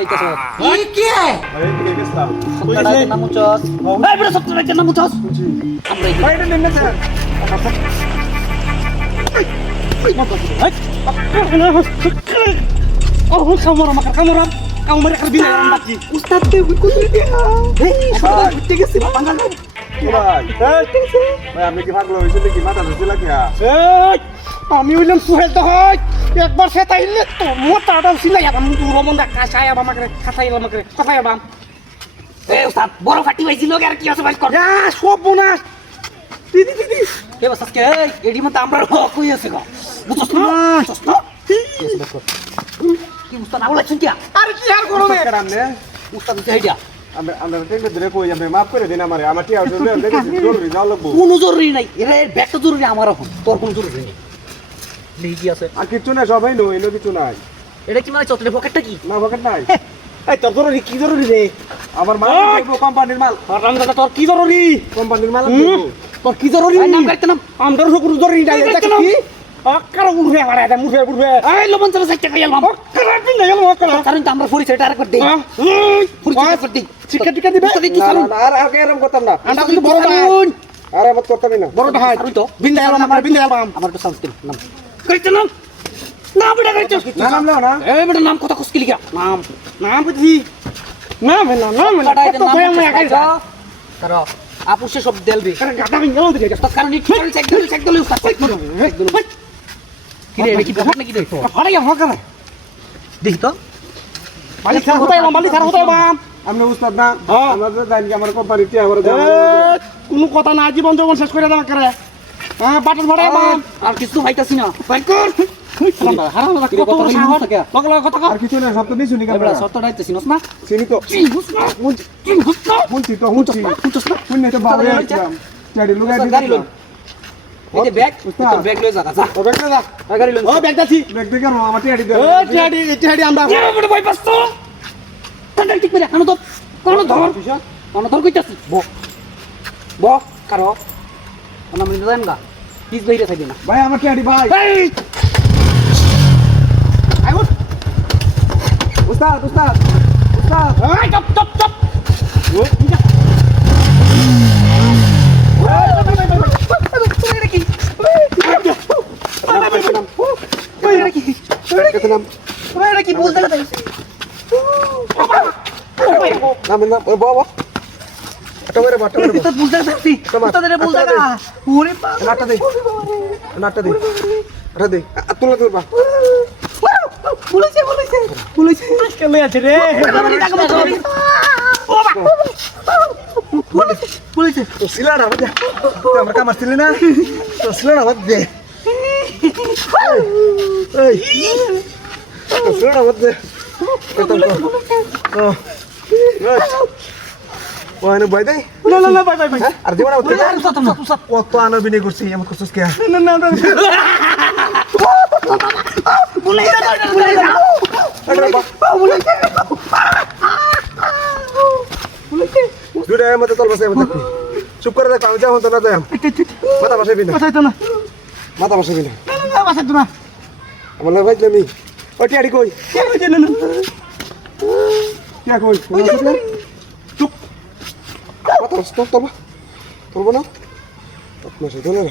আইতাছ কি আরে ঠিক গেছলাম সপ্তাহটা নাম চস এই বড় সপ্তাহটা নাম চস আমরা এই বাইরে নেন না sir Oh, kamu ram. Kamu mereka lebih orang lagi. Ustaz deh, ikut dia. Hei, sudah ঠিক আছে পাঙ্গা না। কি ভাই ভাই আপনি কি পাগল হইছেন নাকি মাথা ধরছে লাগি এই আমি হইলাম সুহেল তো হয় একবার সেটাইলে তো মোটাটা সিলাই আবার মুদু রমন্দা কাসায় আবার আমাকে খাসাইলাম আমাকে কথাই আবার এই উস্তাদ বড় ফাটি হইছিল আর কি আছে ভাই কর। যা সব বোনাস দিদি দিদি কে বাস আজকে এডি মত আমরা কই আছে গো। বুঝছস না? বুঝছস না? কি উস্তাদ না বলেছেন কি? আরে কি আর করবে আমনে উস্তাদ দিতে হইয়া। আমরা টেকলে ধরে কই আপনি মাফ করে দিন আমারে আমার টিয়া হইছে দেখেছি জরুরি যাও লাগবো কোনো জরুরি নাই। এর ব্যাগটা জরুরি আমার এখন। তোর কোনো জরুরি নেই। লিখি আছে। আর কিছু না সবাই নই এলো কিছু নাই এটা কি মানে চটলে পকেটটা কি? না পকেট নাই এই তোর জরুরি কি জরুরি রে আমার মাল কোম্পানির মাল আরাম দাদা তোর কি জরুরি কোম্পানির মাল তোর কি জরুরি এই নাম কাটতে নাম। আমদার সব জরুরি নাই এটা কি আকার উড়বে আরে এটা মুড়বে এই লবণ চালা সাইতে খাইলাম। আকার দিন না গেল আকার কারণ তো আমরা পরিচয়টা আর করে দেই। পরিচয় করে দেই। টিকা দিবে আর আগে এরকম করতাম না আমরা কিন্তু বড় ভাই আর আমার করতামই না বড় ভাই আর তো বিন্দায় আমার বিন্দায় আমার তো সাউন্ড দিন নাম। কইতে নাম। না বেটা কইতে। না নাম নাও না এই বেটা নাম কথা কুস্কি লিখা। নাম। নাম বুঝি নাম না কাটাই তো ভাই আমি একাই যা তারা আপুসে সব দেলবি। কারণ গাটা ভিন গেল দিকে তো কারণ ঠিক করে চেক দিলে উস্তাদ চেক করো। কি রে এটা কি ব্যাপার নাকি দেখো? ফাড়া গেল হকা দেখি তো। মালিক স্যার হতাই বাম আমরা উস্তাদ না হ্যাঁ। আমরা তো জানি কি আমার কোম্পানির টিয়া করে কোনো কথা না জীবন জীবন শেষ করে দাও করে হ্যাঁ বাটন ফাড়াই বাম আর কিছু ভাইতাছি না। বাইক কর হারাম দাদা কত বড় সাহস লগলা কথা কর আর কিছু না সব তো নিছুনি এই কেন বেটা শর্তটা আইতেছি না? চিনি তো শুনছি তো শুনছি তো বাবা একদম চাড়ি লুগাই গাড়ি লই। এই যে ব্যাগ, উস্তাদ। তোর ব্যাগ লই যা যা। ও ব্যাগ না গাড়ি লই। ও ব্যাগ দাছি ব্যাগ দেখে আমার টিয়াড়ি দে ও টিয়াডি আমরা এ বড় ভাই পাস্ত। কান্ডাল ঠিক করে আনো তো। কোন ধর কইতাছি। ব কারো। আমরা মিলে যাইম গা। পিস বাইরে থাকি না। ভাই আমার টিয়াড়ি ভাই এই আইগুট উস্তাদ উস্তাদ উস্তাদ এই চপ কত নাম এটা কি বলতে কথা নাম নাম ও বাবা এটা মেরে বাটা মেরে তো বুঝতে পারছি তোদের বলতে কথা ওরে বাবা নাটটা দে নাটটা দে আটা দে তুলা তুলবা বলেছে কেমনে আছে রে বলেছে তো সিলাড়া বাজা তুই আমার কামার ছিলি না তো সিলাড়া বাজ দে এই তো সিলাড়া বাজ দে তো ওখানে বই দেই না বাই আর জীবন কত আনবিনে করছি এমন করছিস কে না দুটা মতো চল বসে মতো চুপ করে দেখ আমি যাবো তো না যাই মাথা বসাবি না বাসাইতো না মাথা বসাবি না বাসাইতো না আমার লোক ভাইছি আমি ও টিয়াড়ি কই কে কই চুপ মাথা বসে তোর তোরবা তোরবা না আপনার সাথে না